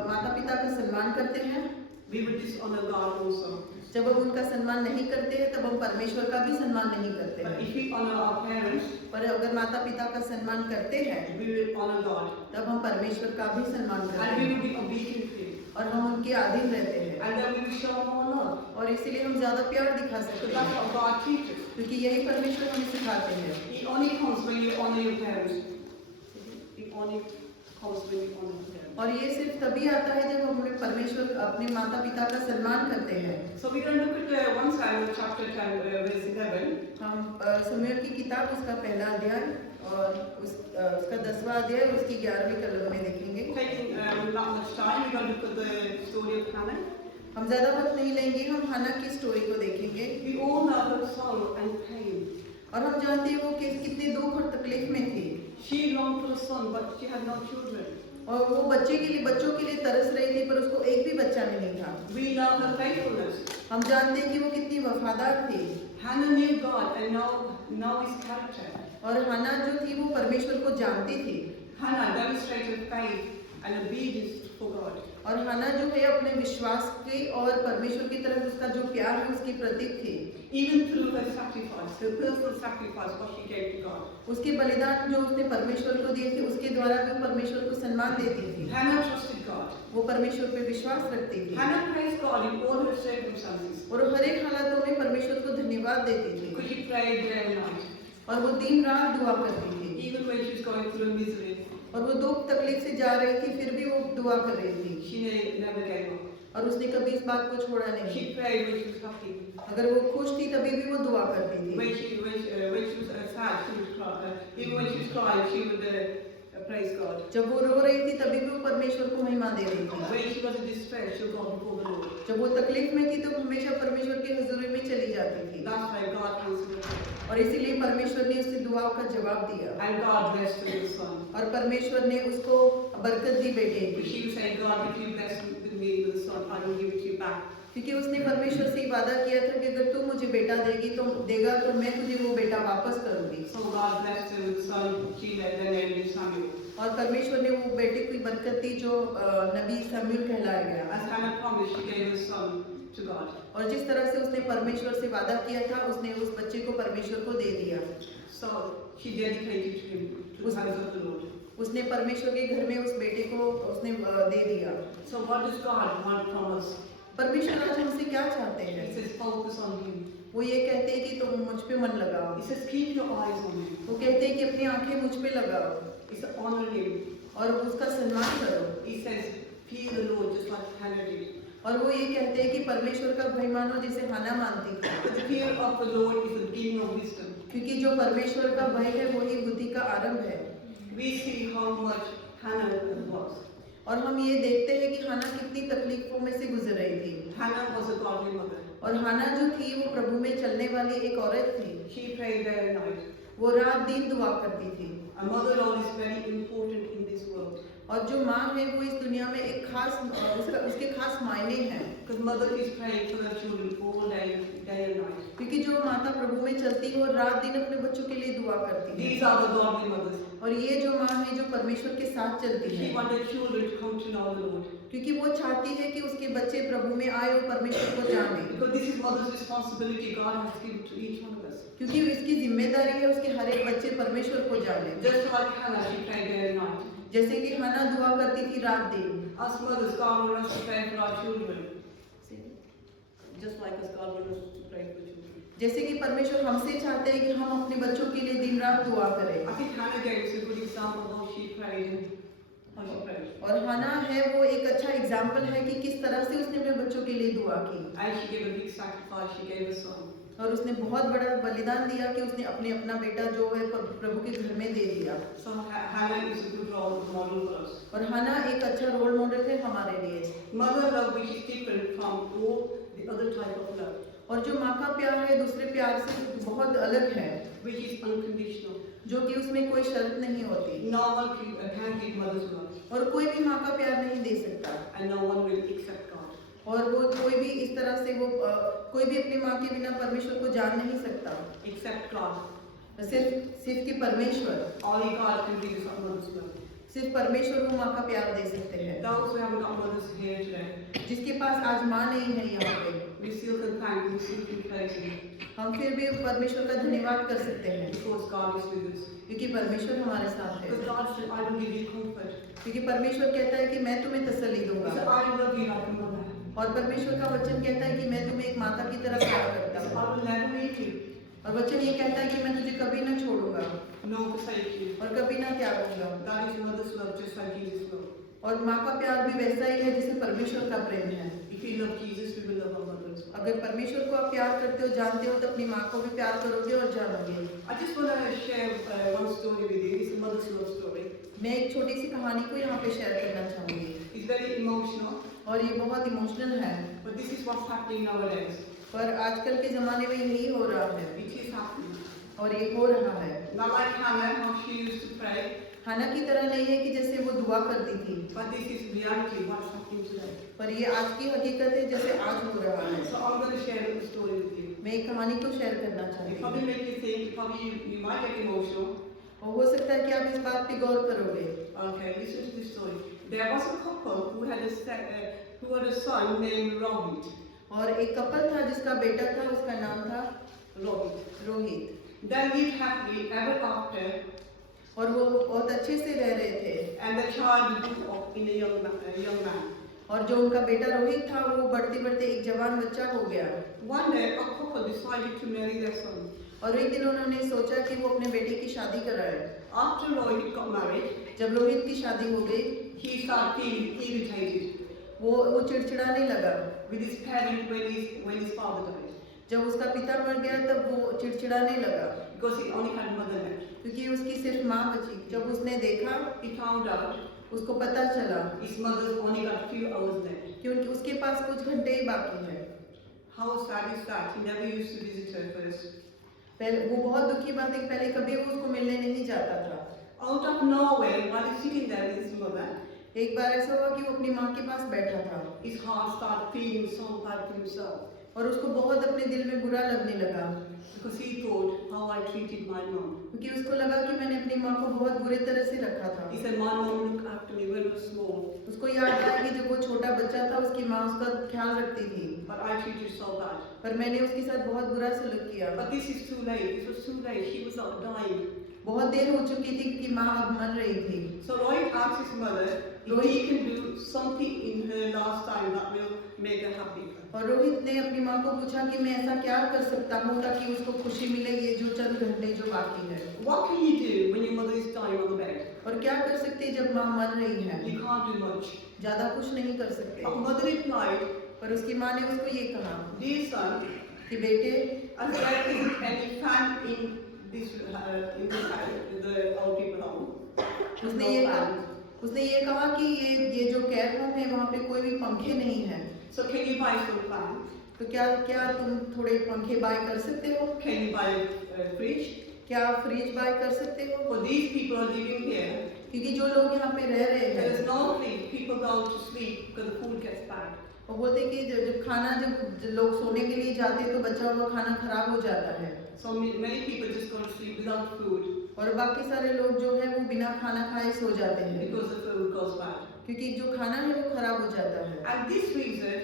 माता पिता का सम्मान करते हैं, we will dishonor God also. जब हम उनका सम्मान नहीं करते हैं तब हम परमेश्वर का भी सम्मान नहीं करते But हैं। if we honor our parents, पर अगर माता पिता का सम्मान करते हैं we will honor God. तब हम परमेश्वर का भी सम्मान करते And we हैं will be obedient to Him. और हम उनके अधीन रहते हैं And then we will show more love. और इसीलिए हम ज्यादा प्यार दिखा So सकते that's हैं what God teaches. क्योंकि यही परमेश्वर हमें सिखाते हैं। It only comes when you honor your parents. It only comes when you honor your parents. और ये सिर्फ तभी आता है जब हम अपने माता पिता का सम्मान करते हैं। So we're going to look at 1 Samuel chapter 10 verse 11. हम शमूएल की किताब उसका पहला अध्याय और उसका 10वां अध्याय उसकी 11वीं कलम में देखेंगे। Taking not much time, we're going to look at the story of Hannah. हम ज्यादा वक्त नहीं लेंगे, हम हन्ना की स्टोरी को देखेंगे We all know her sorrow and pain. और हम जानते हैं वो कितने दुख और तकलीफ में थी She longed for a son, but she had no children. और वो बच्चों के लिए तरस रही थी पर उसको एक भी बच्चा नहीं था। We know her faithfulness. हम जानते हैं कि वो कितनी वफादार थी Hannah knew God and know His character. और हन्ना जो थी वो परमेश्वर को जानती थी Hannah demonstrated faith and obedience for God. और हन्ना जो है अपने विश्वास की और परमेश्वर की तरफ उसका जो प्यार है उसकी प्रतीक थी। Even through her sacrifice, her personal sacrifice, what she gave to God. उसके बलिदान जो उसने परमेश्वर को दिए थे उसके द्वारा भी परमेश्वर को सम्मान देती थी। Hannah trusted God. वो परमेश्वर पे विश्वास रखती थी Hannah praised God in all her circumstances. और हर एक हालातों में परमेश्वर को धन्यवाद देती थी Because she prayed day and night. और वो दिन रात दुआ करती थी Even when she was going through misery, और वो दुख तकलीफ से जा रही थी फिर भी वो दुआ कर रही थी she never gave up. और उसने कभी इस बात को छोड़ा नहीं। She prayed when she was happy. अगर वो खुश थी तभी भी वो दुआ करती थी When she was sad, she would cry. Even when she was crying, she would praise God. जब वो रो रही थी तभी भी वो परमेश्वर को महिमा दे रही थी। When she was in despair, she would go before the Lord. जब वो तकलीफ में थी तो हमेशा परमेश्वर की हुजूरी में चली जाती थी That's why God answered her prayer. और इसीलिए परमेश्वर ने उससे दुआओं का जवाब दिया And God blessed her with a son. और परमेश्वर ने उसको बरकत दी बेटे But की she was saying, God, if you bless me with a son, I will give it to you back. क्योंकि उसने परमेश्वर से वादा किया था कि अगर तू मुझे बेटा देगा तो मैं तुझे वो बेटा वापस करूंगी। So God blessed her with a son. She then named him Samuel. और परमेश्वर ने वो बेटे को बरकत दी जो नबी शमूएल कहलाया गया। As Hannah promised, she gave her son to God. और जिस तरह से उसने परमेश्वर से वादा किया था उसने उस बच्चे को परमेश्वर को दे दिया। So she dedicated him to the hands of the Lord. उसने परमेश्वर के घर में उस बेटे को उसने दे दिया। So what does God want from us? परमेश्वर आज हमसे क्या चाहते हैं? He says, focus on Him. वो ये कहते हैं कि तुम मुझ पे मन लगाओ। He says, keep your eyes on Him. वो कहते हैं कि अपनी आंखें मुझ पे लगाओ He says, honor Him. और उसका सम्मान करो। He says, fear the Lord just like Hannah did. और वो ये कहते हैं कि परमेश्वर का भय मानो जैसे हन्ना मानती थी But the fear of the Lord is the beginning of wisdom. क्योंकि जो परमेश्वर का भय है वही बुद्धि का आरंभ है। We see how much Hannah was. और हम ये देखते हैं कि हन्ना कितनी तकलीफों में से गुजर रही थी Hannah was a godly mother. और हन्ना जो थी वो प्रभु में चलने वाली एक औरत थी। She prayed day and night. वो रात दिन दुआ करती थी A mother-in-law is very important in this world. और जो माँ है वो इस दुनिया में एक खास उसके खास मायने हैं Because mother is praying for their children all day and night. क्योंकि जो माता प्रभु में चलती है वो रात दिन अपने बच्चों के लिए दुआ करती है These are the godly mothers. और ये जो माँ है जो परमेश्वर के साथ चलती She है wanted children to come to know the Lord. क्योंकि वो चाहती है कि उसके बच्चे प्रभु में आए और परमेश्वर को जाने Because this is mother's responsibility God has given to each one of us. क्योंकि इसकी जिम्मेदारी है उसके हर एक बच्चे परमेश्वर को जाने Just like Hannah, she prayed day and night. जैसे कि हन्ना दुआ करती थी रात दिन, Us mothers, God wants us to pray for our children. Just like us, God wants us to pray for children. जैसे कि परमेश्वर हमसे चाहते हैं कि हम अपने बच्चों के लिए दिन रात दुआ करें। I think Hannah gave us a good example of how she prayed and how she prayed. और हन्ना है वो एक अच्छा एग्जाम्पल है कि किस तरह से उसने अपने बच्चों के लिए दुआ की, And she gave a big sacrifice, she gave her son. और उसने बहुत बड़ा बलिदान दिया कि उसने अपना बेटा जो है प्रभु के घर में दे दिया। So Hannah is a good role model for us. और हन्ना एक अच्छा रोल मॉडल है हमारे लिए। Mother love which is different from all the other type of love, और जो माँ का प्यार है दूसरे प्यार से बहुत अलग है, which is unconditional. जो कि उसमें कोई शर्त नहीं होती, No one can give mother's love, और कोई भी माँ का प्यार नहीं दे सकता, and no one will accept God. और वो कोई भी इस तरह से वो कोई भी अपनी माँ के बिना परमेश्वर को जान नहीं सकता, Except God. सिर्फ कि परमेश्वर, Only God can give us mother's love. सिर्फ परमेश्वर को माँ का प्यार दे सकते हैं। Those who haven't got mothers here today, जिसके पास आज माँ नहीं है यहाँ पे, we still can thank Him, we still can praise Him, हम फिर भी परमेश्वर का धन्यवाद कर सकते हैं, because God is with us. क्योंकि परमेश्वर हमारे साथ है। Because God said, I will give you comfort. क्योंकि परमेश्वर कहता है कि मैं तुम्हें तसल्ली He said, दूंगा, I will love you like a mother. और परमेश्वर का वचन कहता है कि मैं तुम्हें एक माता की तरह प्यार He करता said, हूँ, I will never leave you, और वचन ये कहता है कि मैं तुझे कभी ना छोड़ूंगा nor forsake you. और कभी ना त्यागूंगा। That is mother's love, just like Jesus' love. और माँ का प्यार भी वैसा ही है जैसे परमेश्वर का प्रेम है। If we love Jesus, we will love our mothers. अगर परमेश्वर को आप प्यार करते हो, जानते हो, तो अपनी माँ को भी प्यार करोगे और जानोगे। I just want to share one story with you. It's a mother's love story. मैं एक छोटी सी कहानी को यहाँ पे शेयर करना चाहूंगी, It's very emotional, और ये बहुत इमोशनल है, but this is what's happening nowadays. पर आजकल के ज़माने में यही हो रहा है, It is happening. और ये हो रहा है। Not like Hannah, how she used to pray, हन्ना की तरह नहीं है कि जैसे वो दुआ करती थी, but this is reality, what's happening today. पर ये आज की हकीकत है जैसे आज हो रहा है। So I'm going to share a story with you. मैं एक कहानी को शेयर करना चाहती It probably हूँ, make you think, probably you might get emotional. और हो सकता है कि आप इस बात पे गौर करोगे। Okay, listen to this story. There was a couple who had a son named Rohit. और एक कपल था जिसका बेटा था, उसका नाम था Rohit. Rohit, They lived happily ever after, और वो बहुत अच्छे से रह रहे थे, and the child grew up in a young man. और जो उनका बेटा रोहित था वो बढ़ते बढ़ते एक जवान बच्चा हो गया। One day, a couple decided to marry their son. और एक दिन उन्होंने सोचा कि वो अपने बेटे की शादी कराए। After Rohit got married, जब रोहित की शादी हो गई, he started feeling irritated वो चिड़चिड़ाने लगा। with his parents when his father died, जब उसका पिता मर गया तब वो चिड़चिड़ाने lगा, because he only had mother left. क्योंकि उसकी सिर्फ माँ बची। जब उसने देखा, He found out उसको पता चला his mother only got a few hours left. कि उसके पास कुछ घंटे ही बाकी है। How sad is that? He never used to visit her first. पहले वो बहुत दुखी बात है कि पहले कभी वो उसको मिलने नहीं जाता था। Out of nowhere, while he's sitting there with his mother, एक बार ऐसा हुआ कि वो अपनी माँ के पास बैठा था, his heart started feeling so bad for himself, और उसको बहुत अपने दिल में बुरा लगने लगा, because he thought how I treated my mom. क्योंकि उसको लगा कि मैंने अपनी माँ को बहुत बुरे तरह से रखा था। He said, my mom looked after me when I was small, उसको याद आया कि जब वो छोटा बच्चा था उसकी माँ उसका ख्याल रखती थी, but I treated her so bad. पर मैंने उसके साथ बहुत बुरा सलूक किया। But this is too late. This was too late. She was not dying. बहुत देर हो चुकी थी क्योंकि माँ अब मर रही थी। So Rohit asked his mother if he can do something in her last time that will make her happy. और रोहित ने अपनी माँ को पूछा कि मैं ऐसा क्या कर सकता हूँ ताकि उसको खुशी मिले ये जो चंद घंटे जो बाकी है। What can you do when your mother is dying on the bed? और क्या कर सकते हैं जब माँ मर रही है? You can't do much. ज्यादा कुछ नहीं कर सकते। But mother replied, पर उसकी माँ ने उसको ये कहा dear son, कि बेटे, as there isn't any fan in the old people home, उसने ये कहा कि ये जो केयर होम है वहाँ पे कोई भी पंखे नहीं है, so can you buy some fan? तो क्या तुम थोड़े पंखे बाय कर सकते हो? Can you buy a fridge? क्या आप फ्रिज बाय कर सकते हो? For these people are living here, क्योंकि जो लोग यहाँ पे रह रहे there is हैं, no fridge. People go to sleep because the food gets bad. वो बोलते कि जब लोग सोने के लिए जाते हैं तो बचा हुआ खाना खराब हो जाता है, So many people just go to sleep without food और बाकी सारे लोग जो है वो बिना खाना खाए सो जाते हैं because the food goes bad. क्योंकि जो खाना है वो खराब हो जाता है। And this reason,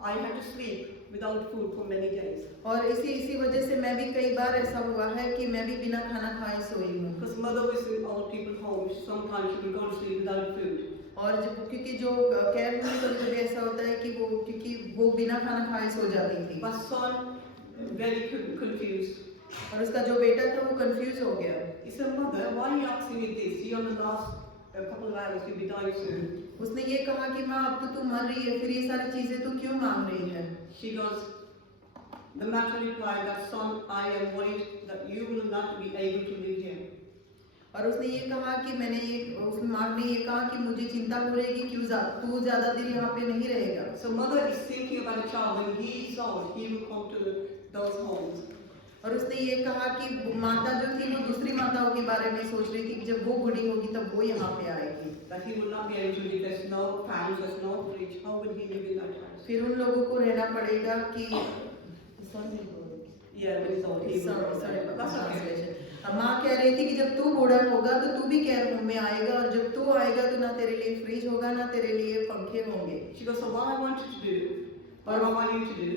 I had to sleep without food for many days. और इसी वजह से मैं भी कई बार ऐसा हुआ है कि मैं भी बिना खाना खाए सोई हूँ। Because mother was in old people's homes, sometimes she would go to sleep without food. और जब क्योंकि जो केयर में कभी ऐसा होता है कि वो बिना खाना खाए सो जाती थी। My son, very confused. और उसका जो बेटा था वो कंफ्यूज हो गया। He said, Mother, why are you asking me this? You're on the last couple of hours, you'll be dying soon. उसने ये कहा कि माँ अब तो तू मर रही है, फिर ये सारी चीजें तू क्यों मांग रही है? She goes, the matter replied that son, I am worried that you will not be able to live here. और उसने ये कहा कि उस माँ ने ये कहा कि मुझे चिंता हो रही है कि तू ज्यादा दिन यहाँ पे नहीं रहेगा। So mother is thinking about a child when he is old, he will come to those homes. और उसने ये कहा कि माता जो थी वो दूसरी माताओं के बारे में सोच रही थी कि जब वो बूढ़ी होगी तब वो यहाँ पे आएगी। That he will not be able to live. There's no fans, there's no fridge. How will he live in that house? फिर उन लोगों को रहना पड़ेगा कि Yeah, when he's old, he will. That's okay. माँ कह रही थी कि जब तू बूढ़ा होगा तो तू भी केयर होम में आएगा, और जब तू आएगा तो ना तेरे लिए फ्रिज होगा ना तेरे लिए पंखे होंगे। She goes, so what I want you to do, what I want you to do,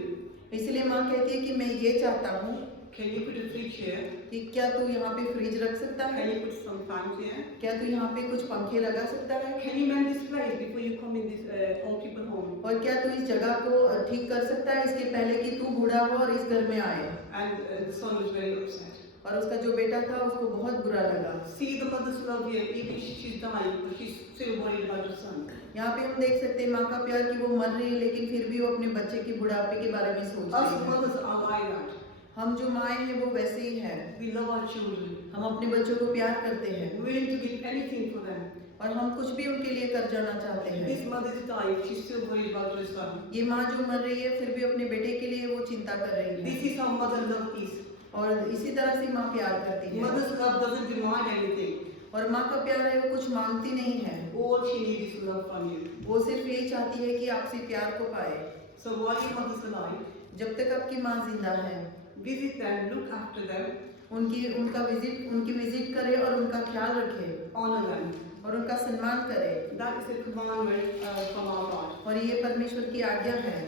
इसलिए माँ कहती है कि मैं ये चाहता हूँ can you put a fridge here? कि क्या तू यहाँ पे फ्रिज रख सकता है? Can you put some fans here? क्या तू यहाँ पे कुछ पंखे लगा सकता है? Can you mend this place before you come in this old people home? और क्या तू इस जगह को ठीक कर सकता है इसके पहले कि तू बूढ़ा हो और इस घर में आए? And the son was very upset. और उसका जो बेटा था उसको बहुत बुरा लगा। See the mother's love here, even she's dying, but she's still worried about her son. यहाँ पे हम देख सकते हैं माँ का प्यार कि वो मर रही है लेकिन फिर भी वो अपने बच्चे के बुढ़ापे के बारे में सोच Us रही है। mothers are like that. हम जो माएँ हैं वो वैसे ही हैं। We love our children. हम अपने बच्चों को प्यार करते हैं We're willing to give anything for them. और हम कुछ भी उनके लिए कर जाना चाहते This हैं। mother is dying, she's still worried about her son. ये माँ जो मर रही है फिर भी अपने बेटे के लिए वो चिंता कर रही है। This is how mother love is. और इसी तरह से माँ प्यार करती है। Mother's love doesn't demand anything. और माँ का प्यार है वो कुछ मांगती नहीं है, All she needs is love from you. वो सिर्फ यही चाहती है कि आपसे प्यार को पाए। So while your mother's alive, जब तक आपकी माँ जिंदा है visit them, look after them, उनकी विजिट करे और उनका ख्याल रखे honor them. और उनका सम्मान करे। That is a commandment from our God. और ये परमेश्वर की आज्ञा है।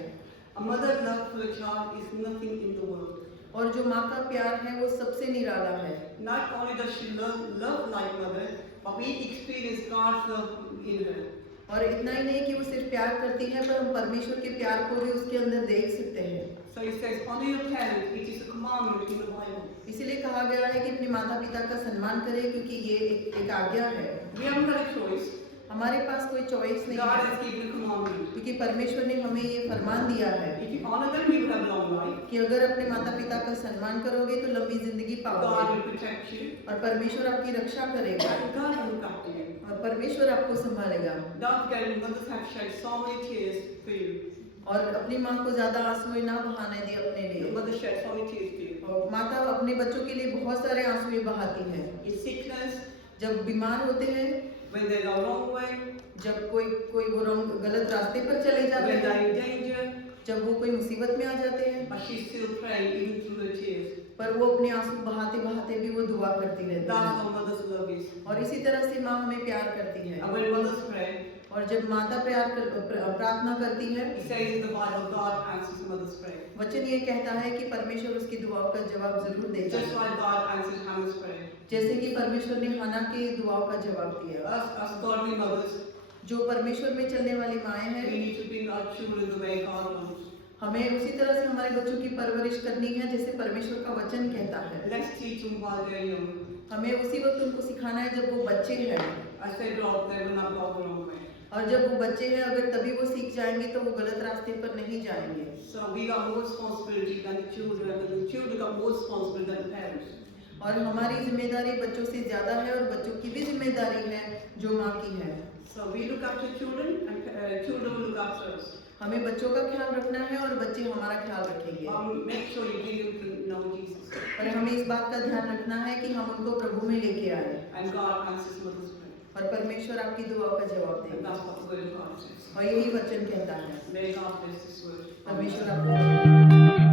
A mother's love for a child is nothing in the world. और जो माँ का प्यार है वो सबसे निराला है। Not only does she love like mother, but we experience God's love in her. और इतना ही नहीं कि वो सिर्फ प्यार करती है पर हम परमेश्वर के प्यार को भी उसके अंदर देख सकते हैं। So it says, honor your parents, which is a commandment in the Bible. इसीलिए कहा गया है कि अपने माता पिता का सम्मान करें क्योंकि ये एक आज्ञा है। We haven't got a choice. हमारे पास कोई चॉइस नहीं God है has given a commandment. क्योंकि परमेश्वर ने हमें ये फरमान दिया है If you honor them, you will have long life. कि अगर अपने माता पिता का सम्मान करोगे तो लंबी जिंदगी God पाओगे will protect you. और परमेश्वर आपकी रक्षा करेगा And God will look after you. और परमेश्वर आपको संभालेगा। Don't forget, mothers have shed so many tears for you. और अपनी माँ को ज्यादा आंसू ना बहाने दे अपने The लिए। mother shed so many tears for you. और माता अपने बच्चों के लिए बहुत सारे आंसू बहाती है। In sickness, जब बीमार होते हैं, when they're the wrong way, जब कोई वो गलत रास्ते पर चले जाते when they're हैं, in danger, जब वो कोई मुसीबत में आ जाते हैं, but she's still praying even through her tears. पर वो अपने आंसू बहाते बहाते भी वो दुआ करती रहती That's है। how mother's love is. और इसी तरह से माँ हमें प्यार करती है। And when mothers pray, और जब माता प्रार्थना करती है, it says in the Bible, God answers mother's prayer. वचन ये कहता है कि परमेश्वर उसकी दुआओं का जवाब जरूर देता Just है, like God answered Hannah's prayer. जैसे कि परमेश्वर ने हन्ना की दुआओं का जवाब दिया। As godly mothers, जो परमेश्वर में चलने वाली माएँ we हैं, need to bring our children the way God wants. हमें उसी तरह से हमारे बच्चों की परवरिश करनी है जैसे परमेश्वर का वचन कहता है। Let's teach them while they're young. हमें उसी वक्त उनको सिखाना है जब वो बच्चे हैं, As they grow up, they will not go the wrong way. और जब वो बच्चे हैं अगर तभी वो सीख जाएंगे तो वो गलत रास्ते पर नहीं जाएंगे। So we got more responsibility than the children, and the children got more responsibility than the parents. और हमारी जिम्मेदारी बच्चों से ज्यादा है और बच्चों की भी जिम्मेदारी है जो माँ की है। So we look after children, and children will look after us. हमें बच्चों का ख्याल रखना है और बच्चे हमारा ख्याल रखेंगे। Make sure you bring them to know Jesus. और हमें इस बात का ध्यान रखना है कि हम उनको प्रभु में लेके आए And God answers mother's prayer. और परमेश्वर आपकी दुआओं का जवाब And दे। that's what the word of God says. और यही वचन कहता है। May God bless this word. परमेश्वर आपको